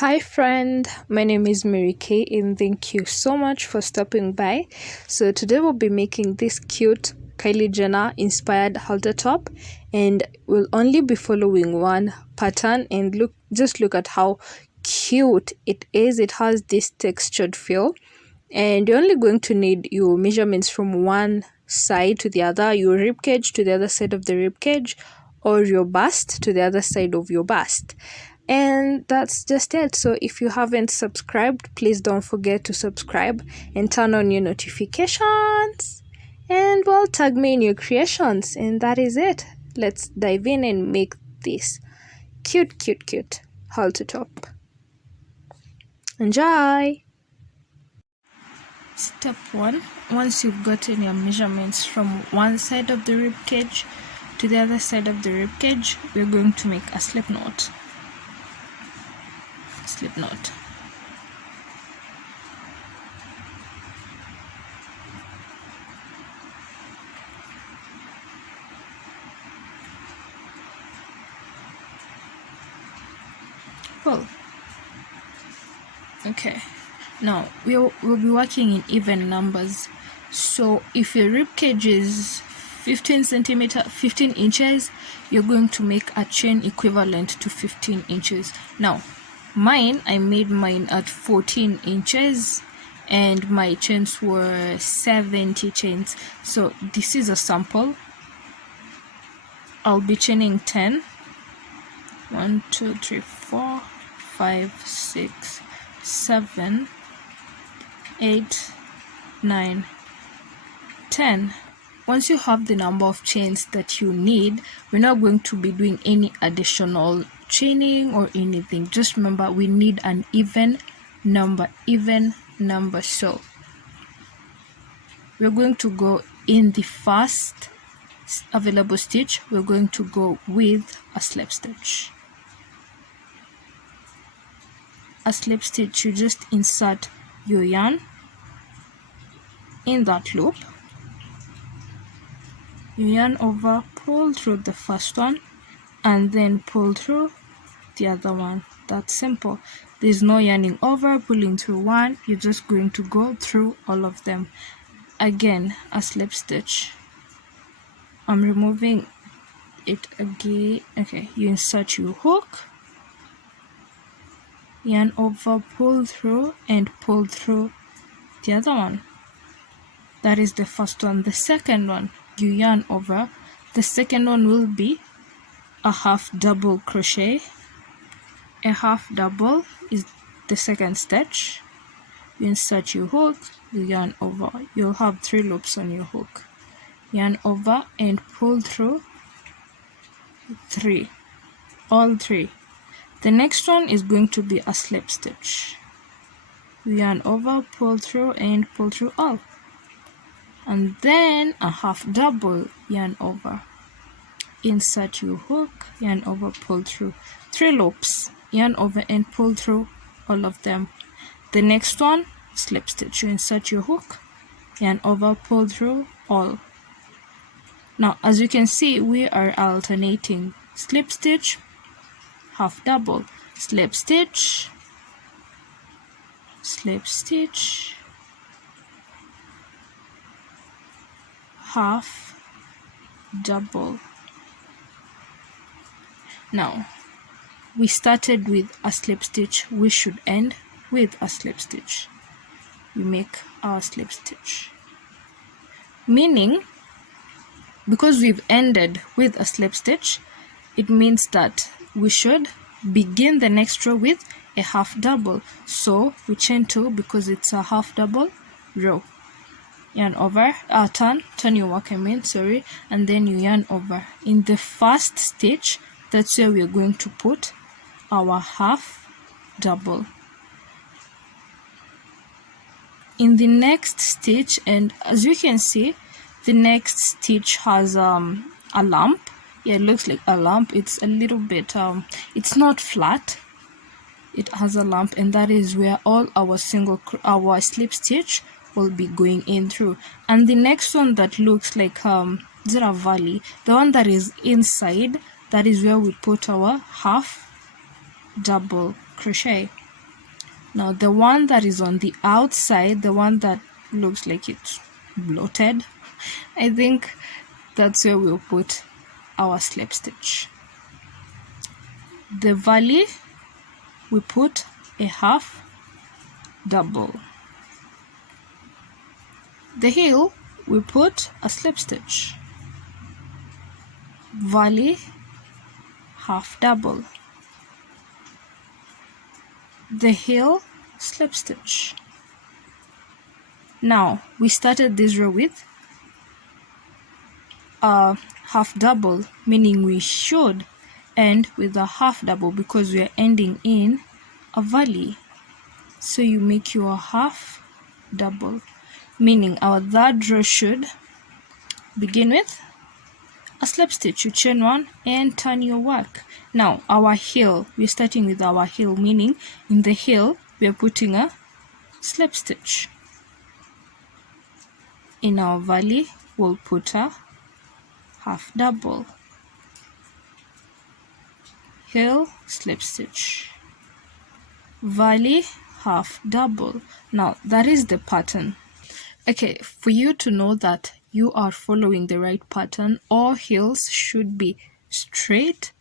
Hi friend, my name is Mary Kay and thank you so much for stopping by. So today we'll be making this cute Kylie Jenner inspired halter top, and we'll only be following one pattern, and look at how cute it is. It has this textured feel, and you're only going to need your measurements from one side to the other, your rib cage to the other side of the rib cage, or your bust to the other side of your bust. And that's just it. So if you haven't subscribed, please don't forget to subscribe and turn on your notifications, and well, tag me in your creations. And that is it. Let's dive in and make this cute halter top. Enjoy. Step 1. Once you've gotten your measurements from one side of the rib cage to the other side of the rib cage, we're going to make a slip knot. Well, okay, now we'll be working in even numbers. So if your rib cage is 15 inches, you're going to make a chain equivalent to 15 inches. Now I made mine at 14 inches and my chains were 70 chains. So this is a sample. I'll be chaining 10. 1, 2, 3, 4, 5, 6, 7, 8, 9, 10. Once you have the number of chains that you need, we're not going to be doing any additional chaining or anything. Just remember, we need an even number. So we're going to go in the first available stitch. We're going to go with a slip stitch. A slip stitch, you just insert your yarn in that loop, you yarn over, pull through the first one, and then pull through the other one. That's simple. There's no yarning over, pulling through one. You're just going to go through all of them. Again, a slip stitch. I'm removing it again. Okay, you insert your hook, yarn over, pull through, and pull through the other one. That is the first one. The second one, you yarn over. The second one will be a half double crochet. A half double is the second stitch. You insert your hook, you yarn over. You'll have 3 loops on your hook. Yarn over and pull through 3, all 3. The next one is going to be a slip stitch. You yarn over, pull through, and pull through all. And then a half double, yarn over. Insert your hook, yarn over, pull through 3 loops, yarn over and pull through all of them. The next one, slip stitch. You insert your hook, yarn over, pull through all. Now as you can see, we are alternating slip stitch, half double, slip stitch, slip stitch, half double. Now we started with a slip stitch, we should end with a slip stitch. We make our slip stitch, meaning because we've ended with a slip stitch, it means that we should begin the next row with a half double. So we chain 2 because it's a half double row. Yarn over, turn your work, and then you yarn over. In the first stitch, that's where we're going to put our half double. In the next stitch, and as you can see, the next stitch has a lump. Yeah, it looks like a lump. It's a little bit it's not flat, it has a lump, and that is where all our slip stitch will be going in through. And the next one that looks like is it a valley, the one that is inside, that is where we put our half double crochet. Now the one that is on the outside, the one that looks like it's bloated, I think that's where we'll put our slip stitch. The valley, we put a half double. The heel, we put a slip stitch. Valley, half double. The heel, slip stitch. Now we started this row with a half double, meaning we should end with a half double because we are ending in a valley. So you make your half double, meaning our third row should begin with a slip stitch. You chain one and turn your work. Now our heel, we're starting with our heel, meaning in the heel we are putting a slip stitch. In our valley we'll put a half double. Heel, slip stitch. Valley, half double. Now that is the pattern. Okay, for you to know that you are following the right pattern, all heels should be straight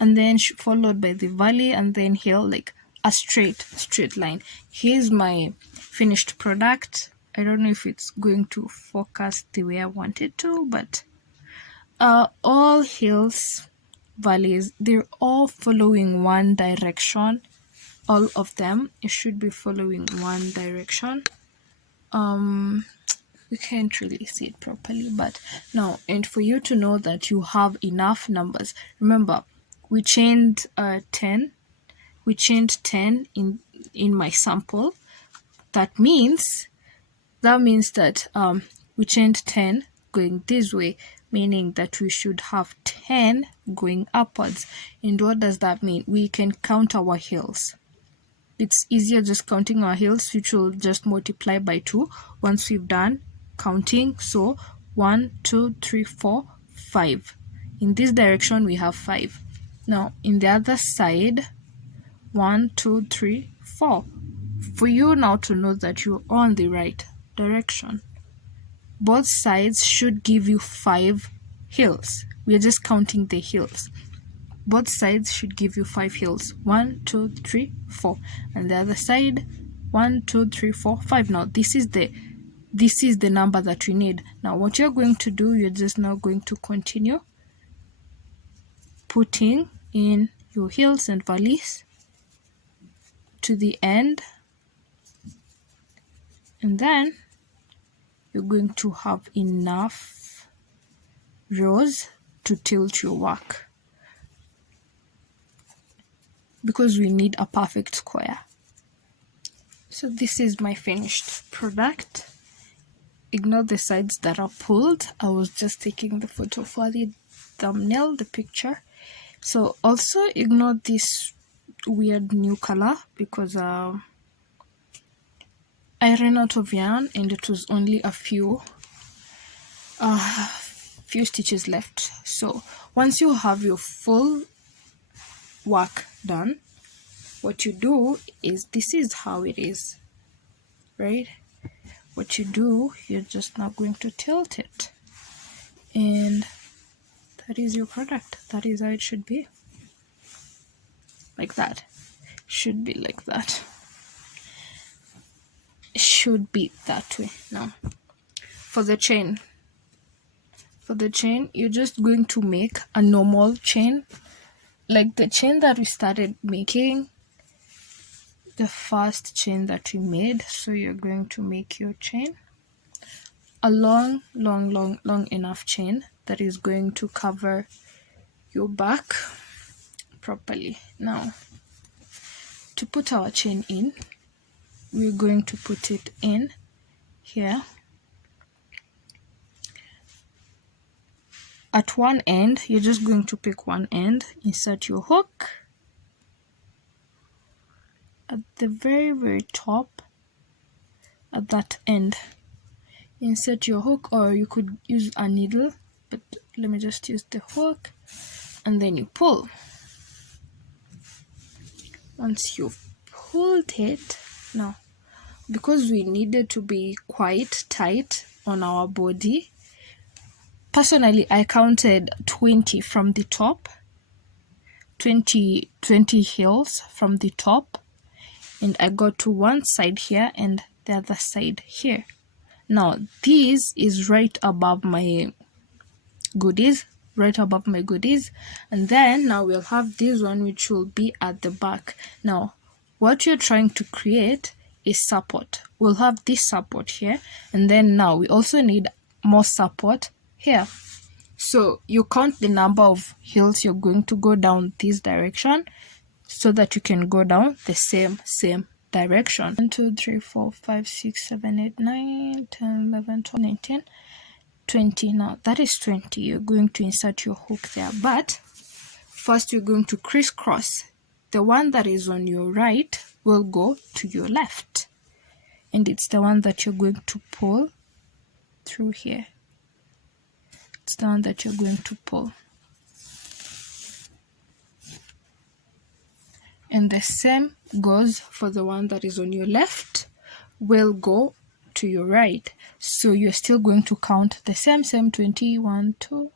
and then followed by the valley and then heel, like a straight line. Here's my finished product. I don't know if it's going to focus the way I want it to, but all heels, valleys, they're all following one direction. All of them, it should be following one direction. We can't really see it properly, but now, and for you to know that you have enough numbers, remember we chained 10. We chained 10 in my sample. That means that we chained 10 going this way, meaning that we should have 10 going upwards. And what does that mean? We can count our heels. It's easier just counting our heels, which will just multiply by 2 once we've done counting. So 1, 2, 3, 4, 5. In this direction we have 5. Now in the other side, 1, 2, 3, 4. For you now to know that you're on the right direction, both sides should give you 5 heels. We are just counting the heels. Both sides should give you 5 heels. 1, 2, 3, 4. And the other side, 1, 2, 3, 4, 5. Now this is the number that we need. Now what you're going to do, you're just now going to continue putting in your heels and valleys to the end, and then you're going to have enough rows to tilt your work, because we need a perfect square. So this is my finished product. Ignore the sides that are pulled. I was just taking the photo for the thumbnail, the picture. So also ignore this weird new color because I ran out of yarn and it was only a few stitches left. So once you have your full work done, what you do is, this is how it is, right? What you do, you're just now going to tilt it, and that is your product. That is how it should be, like that. Should be like that. Should be that way. Now for the chain, you're just going to make a normal chain, like the chain that we started making, the first chain that we made. So you're going to make your chain a long enough chain that is going to cover your back properly. Now to put our chain in, we're going to put it in here at one end. You're just going to pick one end, insert your hook at the very top, at that end. Insert your hook, or you could use a needle, but let me just use the hook, and then you pull. Once you've pulled it, Now, because we needed to be quite tight on our body, personally I counted 20 from the top, 20 heels from the top, and I got to one side here and the other side here. Now this is right above my goodies, and then now we'll have this one which will be at the back. Now what you're trying to create is support. We'll have this support here, and then now we also need more support here. So you count the number of heels you're going to go down this direction so that you can go down the same direction. 1 2 3 4 5 6 7 8 9 10 11 12 19 20. Now that is 20. You're going to insert your hook there, but first you're going to crisscross. The one that is on your right will go to your left, and it's the one that you're going to pull through here. It's the one that you're going to pull. And the same goes for the one that is on your left, will go to your right. So you're still going to count the same 20, 1 2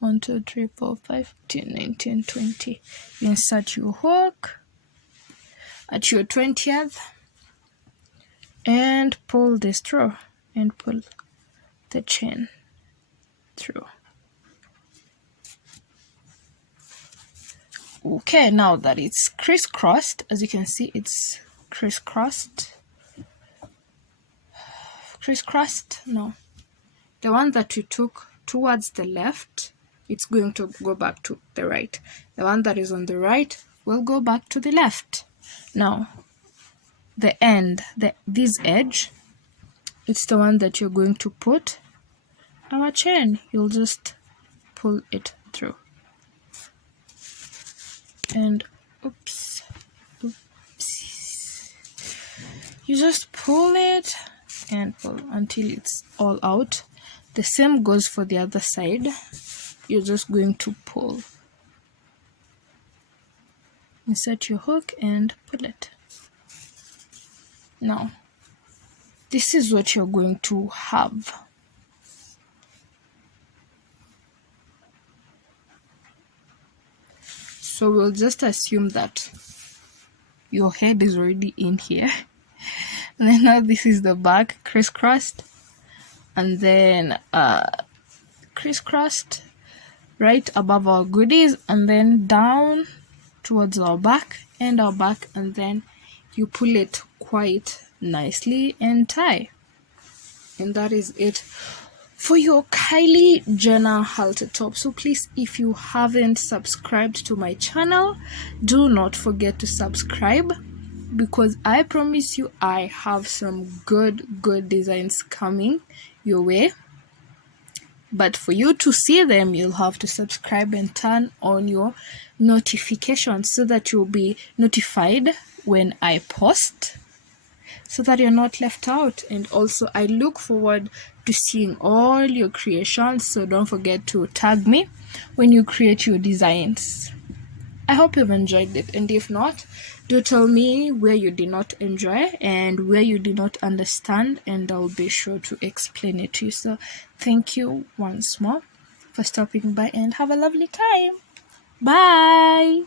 3 4 5 10 19 20. You insert your hook at your 20th and pull this through and pull the chain through. Okay, now that it's crisscrossed, as you can see, it's crisscrossed. No, the one that you took towards the left, it's going to go back to the right. The one that is on the right will go back to the left. Now the end, this edge, it's the one that you're going to put our chain. You'll just pull it through. And oops, you just pull it and pull until it's all out. The same goes for the other side. You're just going to pull, insert your hook and pull it. Now this is what you're going to have. So we'll just assume that your head is already in here. And then now this is the back, crisscrossed, and then crisscrossed right above our goodies, and then down towards our back, and then you pull it quite nicely and tie. And that is it for your Kylie Jenner halter top. So please, if you haven't subscribed to my channel, do not forget to subscribe, because I promise you I have some good designs coming your way. But for you to see them, you'll have to subscribe and turn on your notifications so that you'll be notified when I post, so that you're not left out. And also I look forward to seeing all your creations, so don't forget to tag me when you create your designs. I hope you've enjoyed it, and if not, do tell me where you did not enjoy and where you did not understand, and I'll be sure to explain it to you. So thank you once more for stopping by, and have a lovely time. Bye.